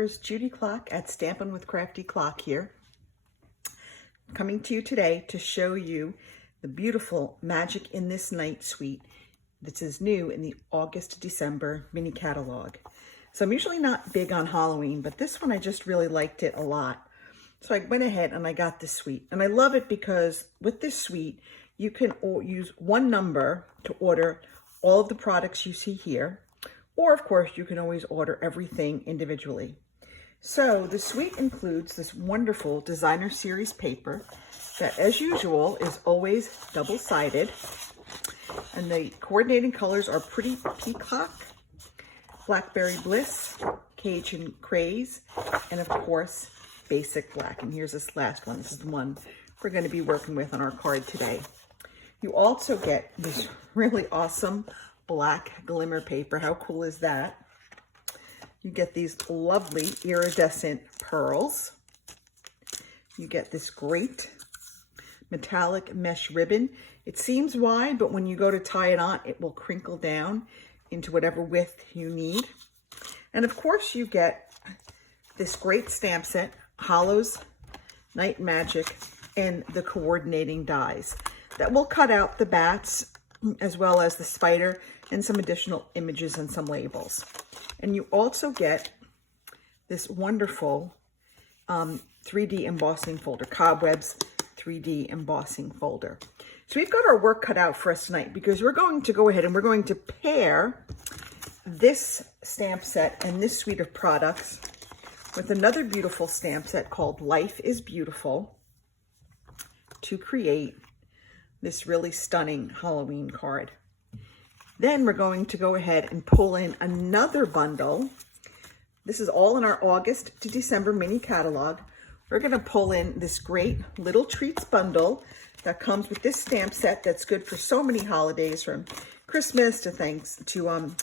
Stampers, Judy Klock at Stampin' with Crafty Klock here. Coming to you today to show you the beautiful Magic in This Night suite. This is new in the August to December mini catalog. So I'm usually not big on Halloween, but this one I just really liked it a lot. So I went ahead and I got this suite. And I love it because with this suite, you can use one number to order all of the products you see here. Or of course, you can always order everything individually. So the suite includes this wonderful designer series paper that, as usual, is always double-sided. And the coordinating colors are Pretty Peacock, Blackberry Bliss, Cajun Craze, and of course, Basic Black. And here's this last one. This is the one we're going to be working with on our card today. You also get this really awesome black glimmer paper. How cool is that? You get these lovely iridescent pearls. You get this great metallic mesh ribbon. It seems wide, but when you go to tie it on, it will crinkle down into whatever width you need. And of course, you get this great stamp set, Hollows, Night Magic, and the coordinating dies that will cut out the bats as well as the spider and some additional images and some labels. And you also get this wonderful 3D embossing folder, Cobwebs 3D embossing folder. So we've got our work cut out for us tonight because we're going to go ahead and we're going to pair this stamp set and this suite of products with another beautiful stamp set called Life is Beautiful to create this really stunning Halloween card. Then we're going to go ahead and pull in another bundle. This is all in our August to December mini catalog. We're going to pull in this great Little Treats bundle that comes with this stamp set that's good for so many holidays, from Christmas to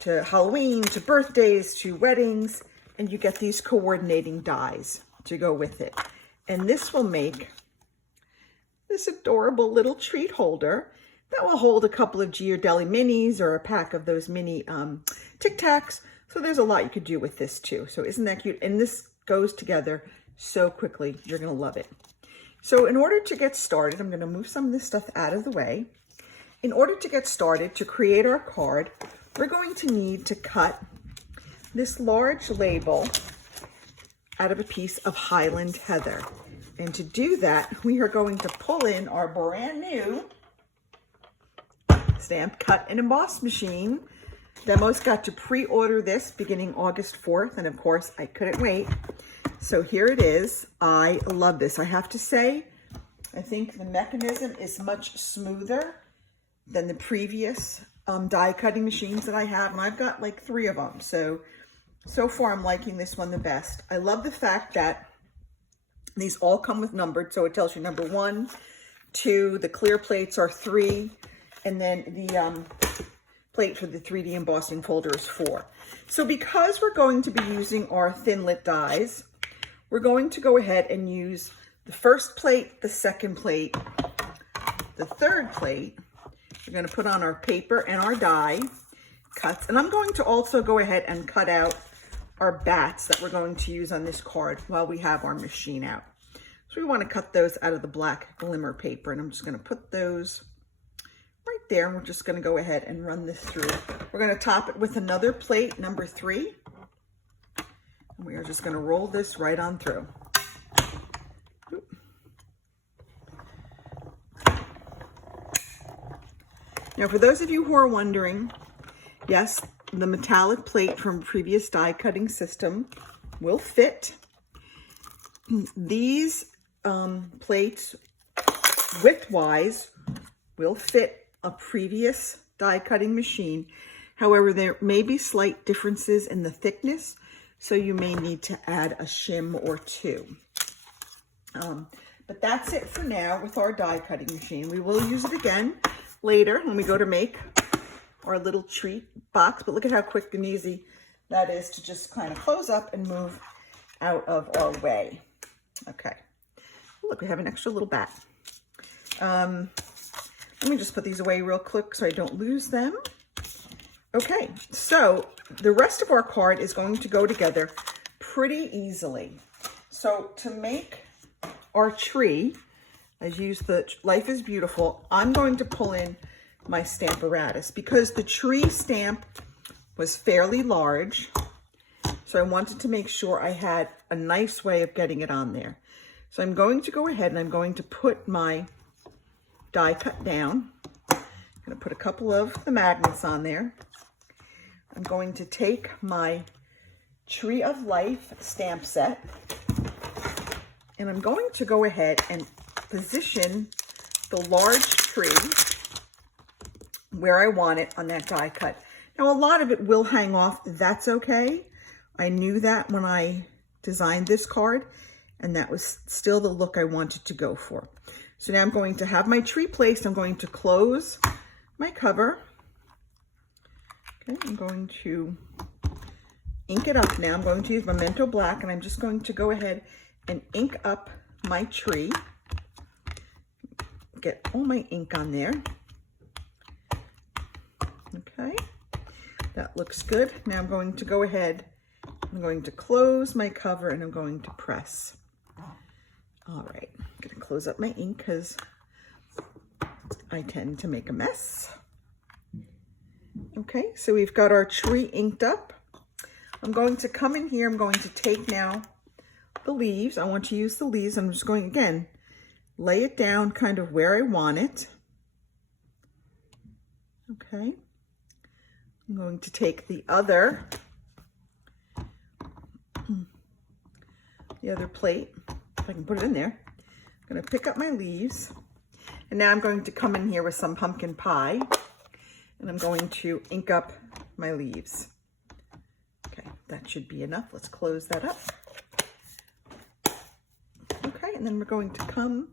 to Halloween, to birthdays, to weddings, and you get these coordinating dies to go with it. And this will make this adorable little treat holder that will hold a couple of Ghirardelli minis or a pack of those mini Tic Tacs. So there's a lot you could do with this too. So isn't that cute? And this goes together so quickly. You're going to love it. So in order to get started, I'm going to move some of this stuff out of the way. In order to get started, to create our card, we're going to need to cut this large label out of a piece of Highland Heather. And to do that, we are going to pull in our brand new Stamp, Cut, and Emboss machine. Demos got to pre-order this beginning August 4th, and of course, I couldn't wait. So here it is. I love this. I have to say, I think the mechanism is much smoother than the previous die cutting machines that I have, and I've got like 3 of them. So far, I'm liking this one the best. I love the fact that these all come with numbered, so it tells you number 1, 2, the clear plates are 3, and then the plate for the 3D embossing folder is 4. So because we're going to be using our thin lit dies, we're going to go ahead and use the first plate, the second plate, the third plate. We're going to put on our paper and our die cuts, and I'm going to also go ahead and cut out our bats that we're going to use on this card while we have our machine out. So we want to cut those out of the black glimmer paper, and I'm just going to put those right there, and we're just going to go ahead and run this through. We're going to top it with another plate, number 3, and we are just going to roll this right on through. Now, for those of you who are wondering, yes, the metallic plate from previous die cutting system will fit. These plates, width-wise, will fit a previous die cutting machine. However, there may be slight differences in the thickness, so you may need to add a shim or 2. But that's it for now with our die cutting machine. We will use it again later when we go to make our little treat box, but look at how quick and easy that is to just kind of close up and move out of our way. Okay, look, we have an extra little bat. Let me just put these away real quick so I don't lose them. Okay, so the rest of our card is going to go together pretty easily. So to make our tree, I use the Life is Beautiful, I'm going to pull in my Stamparatus because the tree stamp was fairly large. So I wanted to make sure I had a nice way of getting it on there. So I'm going to go ahead and I'm going to put my die cut down. I'm going to put a couple of the magnets on there. I'm going to take my Tree of Life stamp set and I'm going to go ahead and position the large tree where I want it on that die cut. Now a lot of it will hang off, that's okay. I knew that when I designed this card, and that was still the look I wanted to go for. So now I'm going to have my tree placed. I'm going to close my cover. Okay, I'm going to ink it up now. I'm going to use Memento Black, and I'm just going to go ahead and ink up my tree. Get all my ink on there. Okay, that looks good. Now I'm going to go ahead, I'm going to close my cover and I'm going to press. All right, I'm going to close up my ink because I tend to make a mess. Okay, so we've got our tree inked up. I'm going to come in here, I'm going to take now the leaves. I want to use the leaves. I'm just going, again, lay it down kind of where I want it. Okay. I'm going to take the other plate, if I can put it in there. I'm going to pick up my leaves, and now I'm going to come in here with some pumpkin pie, and I'm going to ink up my leaves. Okay, that should be enough. Let's close that up. Okay, and then we're going to come,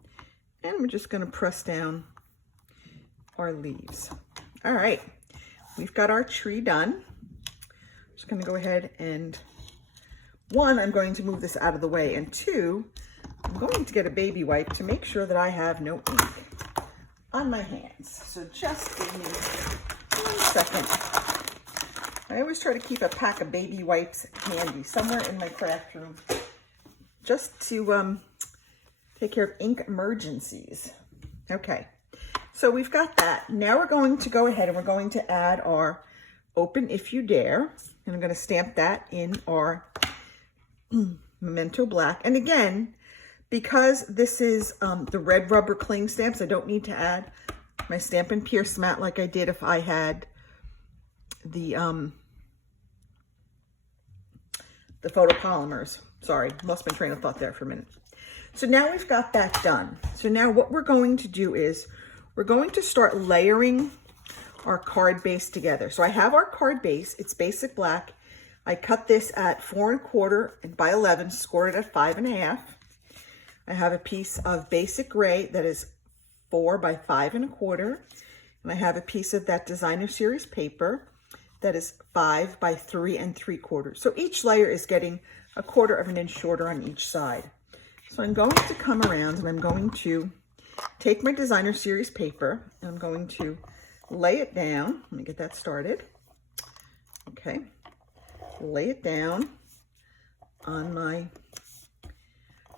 and we're just going to press down our leaves. All right. We've got our tree done. I'm just going to go ahead and, one, I'm going to move this out of the way, and two, I'm going to get a baby wipe to make sure that I have no ink on my hands. So just give me 1 second. I always try to keep a pack of baby wipes handy somewhere in my craft room just to take care of ink emergencies. Okay. So we've got that. Now we're going to go ahead and we're going to add our Open If You Dare. And I'm going to stamp that in our Memento Black. And again, because this is the red rubber cling stamps, I don't need to add my Stampin' Pierce mat like I did if I had the photopolymers. Sorry, lost my train of thought there for a minute. So now we've got that done. So now what we're going to do is we're going to start layering our card base together. So I have our card base, it's basic black. I cut this at 4 1/4 by 11, scored it at 5 1/2. I have a piece of basic gray that is 4 by 5 1/4. And I have a piece of that designer series paper that is 5 by 3 3/4. So each layer is getting 1/4 of an inch shorter on each side. So I'm going to come around and I'm going to take my designer series paper and I'm going to lay it down. Let me get that started. Okay. Lay it down on my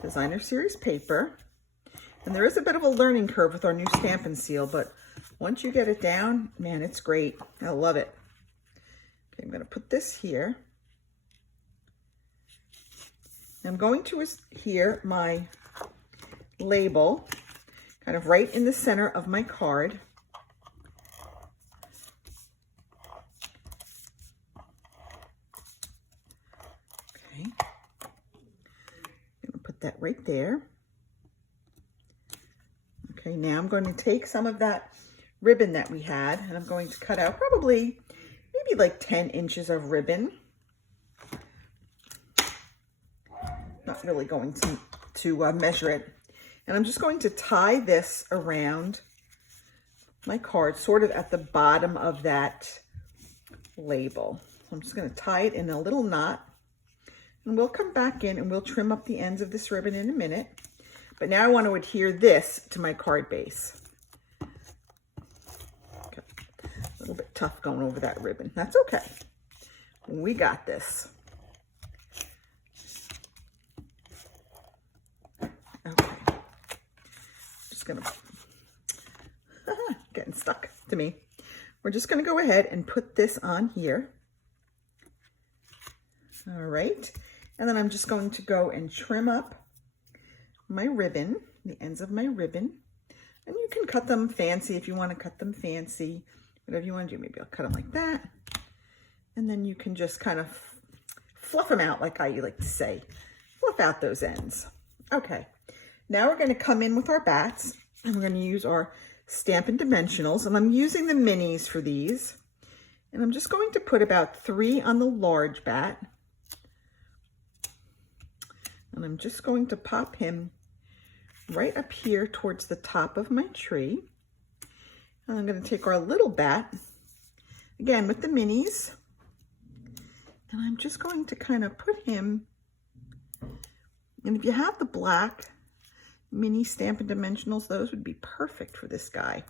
designer series paper. And there is a bit of a learning curve with our new Stampin' Seal, but once you get it down, man, it's great. I love it. Okay, I'm going to put this here. I'm going to adhere my label kind of right in the center of my card. Okay, I'm going to put that right there. Okay, now I'm going to take some of that ribbon that we had and I'm going to cut out probably maybe like 10 inches of ribbon. Not really going to measure it. And I'm just going to tie this around my card, sort of at the bottom of that label. I'm just going to tie it in a little knot. And we'll come back in and we'll trim up the ends of this ribbon in a minute. But now I want to adhere this to my card base. Okay. A little bit tough going over that ribbon. That's okay. We got this. just gonna, getting stuck to me. We're just gonna go ahead and put this on here. All right, and then I'm just going to go and trim up my ribbon, the ends of my ribbon. And you can cut them fancy if you want to cut them fancy, whatever you want to do. Maybe I'll cut them like that. And then you can just kind of fluff them out like I like to say. Fluff out those ends. Okay, now we're going to come in with our bats, and we're going to use our Stampin' Dimensionals, and I'm using the minis for these. And I'm just going to put about 3 on the large bat. And I'm just going to pop him right up here towards the top of my tree. And I'm going to take our little bat, again with the minis, and I'm just going to kind of put him, and if you have the black mini Stampin' Dimensionals, those would be perfect for this guy.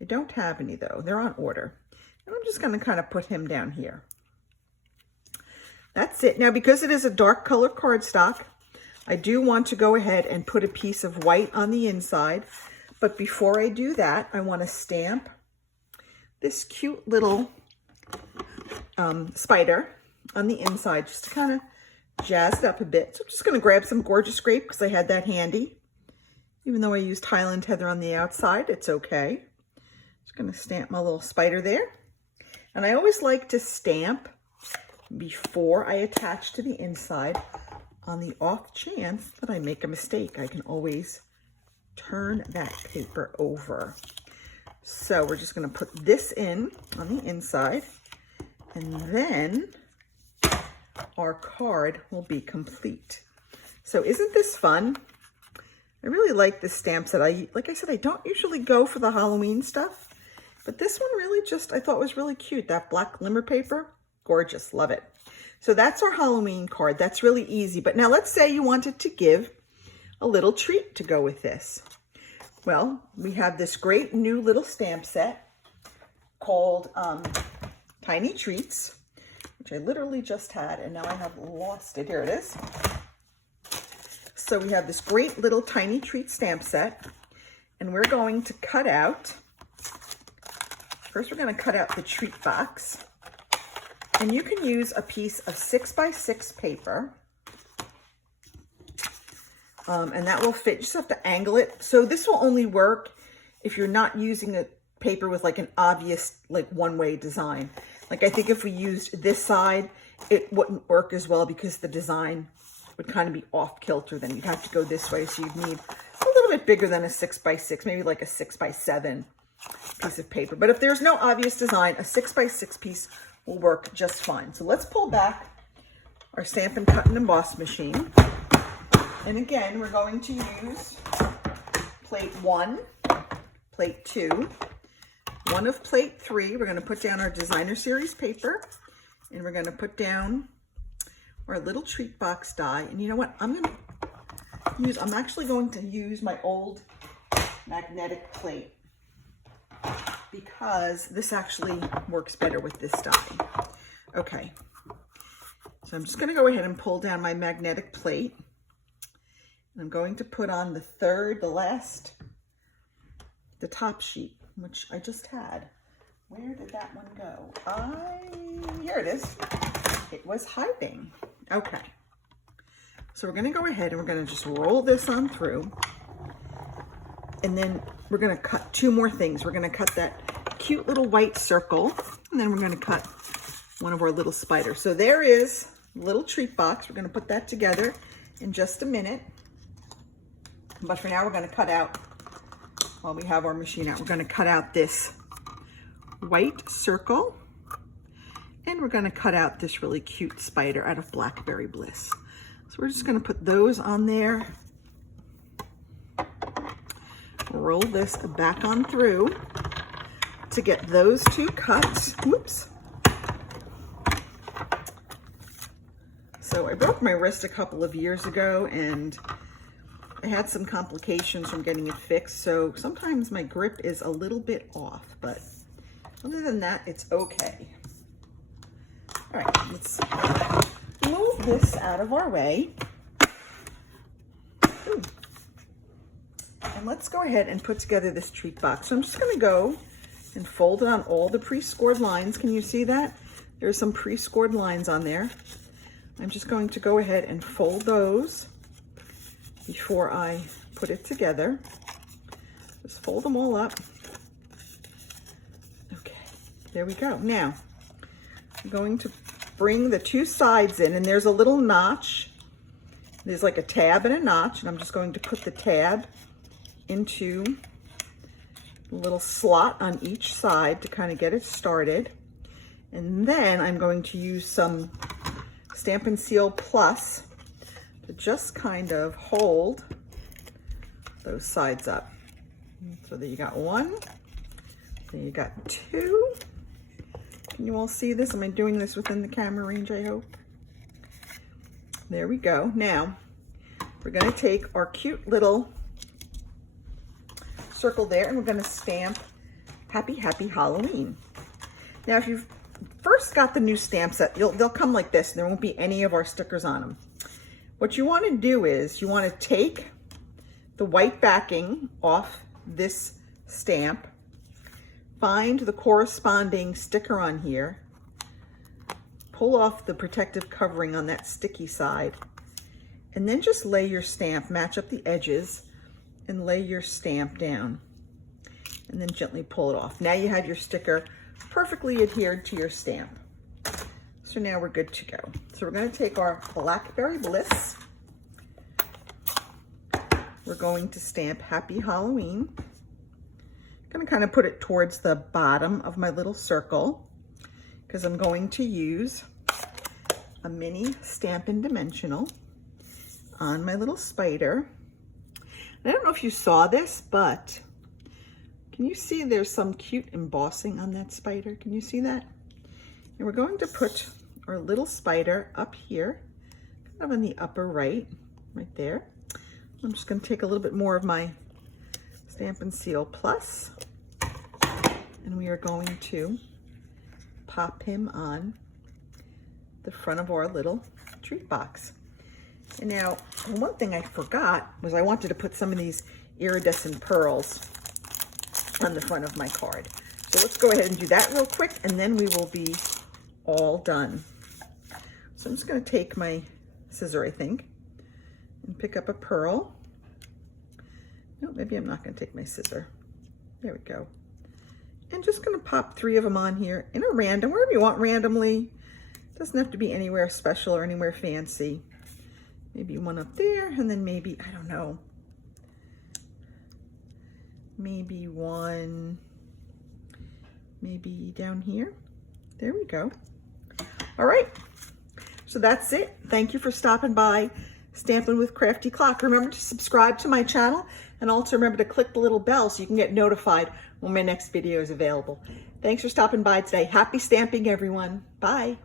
I don't have any though, they're on order. And I'm just going to kind of put him down here. That's it. Now, because it is a dark color cardstock, I do want to go ahead and put a piece of white on the inside, but before I do that, I want to stamp this cute little spider on the inside, just to kind of jazz it up a bit. So I'm just going to grab some Gorgeous Grape because I had that handy. Even though I used Highland Heather on the outside, it's okay. Just going to stamp my little spider there. And I always like to stamp before I attach to the inside. On the off chance that I make a mistake, I can always turn that paper over. So we're just going to put this in on the inside, and then our card will be complete. So isn't this fun? I really like this stamp set. Like I said, I don't usually go for the Halloween stuff, but this one really just, I thought was really cute. That black glimmer paper, gorgeous, love it. So that's our Halloween card. That's really easy. But now let's say you wanted to give a little treat to go with this. Well, we have this great new little stamp set called Tiny Treats, which I literally just had, and now I have lost it. Here it is. So we have this great little Tiny Treat stamp set, and we're going to cut out, first we're going to cut out the treat box. And you can use a piece of 6x6 paper, and that will fit. You just have to angle it. So this will only work if you're not using a paper with like an obvious, like one-way design. Like I think if we used this side, it wouldn't work as well because the design would kind of be off kilter. Then you'd have to go this way. So you'd need a little bit bigger than a 6x6, maybe like a 6x7 piece of paper. But if there's no obvious design, a 6x6 piece will work just fine. So let's pull back our Stampin' Cut and Emboss machine. And again, we're going to use plate 1, plate 2, one of plate 3. We're going to put down our Designer Series paper, and we're going to put down our little treat box die. And you know what? I'm actually going to use my old magnetic plate, because this actually works better with this die. Okay, so I'm just going to go ahead and pull down my magnetic plate. And I'm going to put on the top sheet, which I just had. Where did that one go? Here it is. It was hiding. Okay, so we're going to go ahead and we're going to just roll this on through. And then we're going to cut 2 more things. We're going to cut that cute little white circle, and then we're going to cut one of our little spiders. So there is a little treat box. We're going to put that together in just a minute. But for now, we're going to cut out, while we have our machine out, we're going to cut out this white circle, and we're going to cut out this really cute spider out of Blackberry Bliss. So we're just going to put those on there. Roll this back on through to get those 2 cut. Whoops. So I broke my wrist a couple of years ago, and I had some complications from getting it fixed. So sometimes my grip is a little bit off, but other than that, it's okay. All right, let's move this out of our way. Ooh. And let's go ahead and put together this treat box. So I'm just gonna go and fold it on all the pre-scored lines. Can you see that? There's some pre-scored lines on there. I'm just going to go ahead and fold those before I put it together. Just fold them all up. Okay, there we go. Now, I'm going to bring the two sides in, and there's a little notch. There's like a tab and a notch, and I'm just going to put the tab into a little slot on each side to kind of get it started. And then I'm going to use some Stampin' Seal Plus to just kind of hold those sides up. So there you got one, then you got two. Can you all see this? Am I doing this within the camera range, I hope? There we go. Now, we're gonna take our cute little circle there and we're gonna stamp Happy Happy Halloween. Now, if you've first got the new stamp set, they'll come like this, and there won't be any of our stickers on them. What you wanna do is, you wanna take the white backing off this stamp, find the corresponding sticker on here, pull off the protective covering on that sticky side, and then just lay your stamp, match up the edges, and lay your stamp down, and then gently pull it off. Now you have your sticker perfectly adhered to your stamp. So now we're good to go. So we're going to take our Blackberry Bliss. We're going to stamp Happy Halloween. I'm going to kind of put it towards the bottom of my little circle because I'm going to use a mini Stampin' Dimensional on my little spider. And I don't know if you saw this, but can you see there's some cute embossing on that spider? Can you see that? And we're going to put our little spider up here, kind of in the upper right there. I'm just going to take a little bit more of my Stampin' Seal Plus, and we are going to pop him on the front of our little treat box. And now, one thing I forgot was I wanted to put some of these iridescent pearls on the front of my card. So let's go ahead and do that real quick, and then we will be all done. So I'm just going to take my scissor, I think, and pick up a pearl. No, maybe I'm not going to take my scissor. There we go. And just going to pop 3 of them on here in a random, wherever you want, randomly. Doesn't have to be anywhere special or anywhere fancy. Maybe one up there, and then maybe, I don't know, maybe one, maybe down here. There we go. All right, so that's it. Thank you for stopping by Stampin' with Crafty Klock. Remember to subscribe to my channel, and also remember to click the little bell so you can get notified when my next video is available. Thanks for stopping by today. Happy stamping, everyone. Bye.